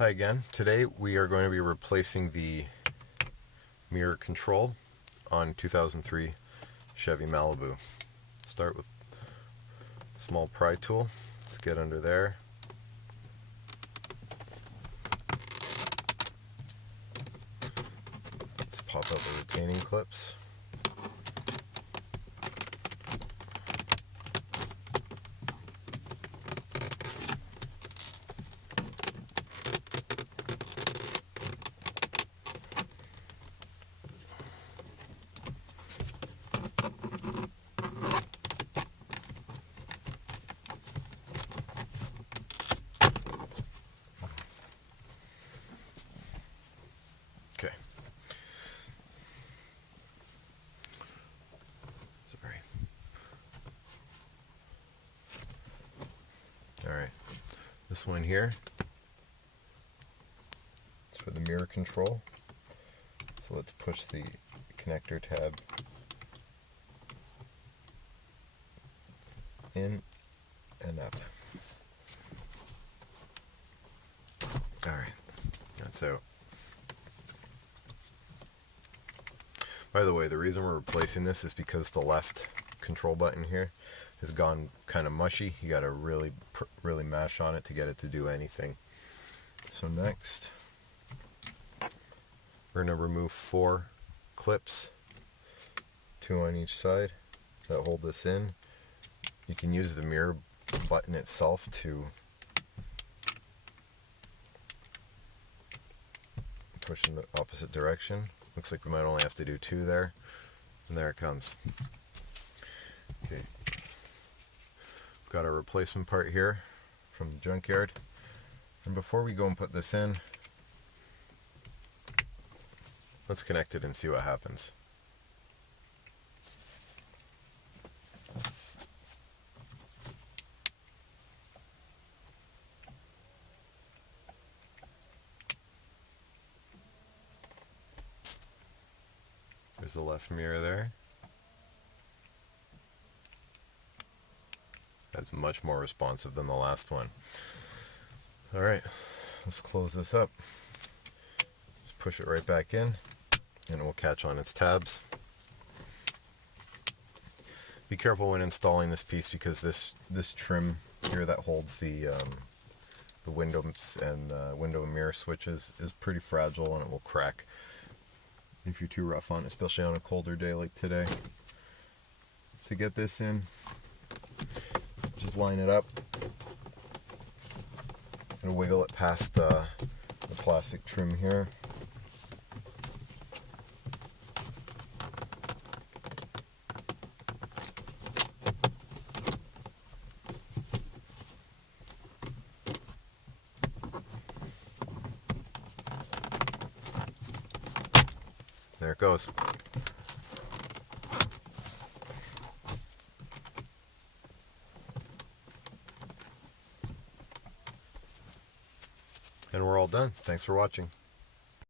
Hi again. Today we are going to be replacing the mirror control on 2003 Chevy Malibu. Start with a small pry tool. Let's get under there. Let's pop out the retaining clips. Okay. Sorry. Alright. This one here is for the mirror control. So let's push the connector tab in and up. Alright. That's out. By the way, the reason we're replacing this is because the left control button here has gone kind of mushy. You got to really mash on it to get it to do anything. So next, we're going to remove 4 clips, 2 on each side, that hold this in. You can use the mirror button itself to push in the opposite direction. Looks like we might only have to do 2 there. And there it comes. Okay. Got a replacement part here from the junkyard. And before we go and put this in, let's connect it and see what happens. There's the left mirror there. That's much more responsive than the last one. Alright, let's close this up. Just push it right back in and it will catch on its tabs. Be careful when installing this piece because this trim here that holds the windows and window and mirror switches is pretty fragile and it will crack if you're too rough on it, especially on a colder day like today. To get this in, just line it up and wiggle it past the plastic trim here. There it goes. And we're all done. Thanks for watching.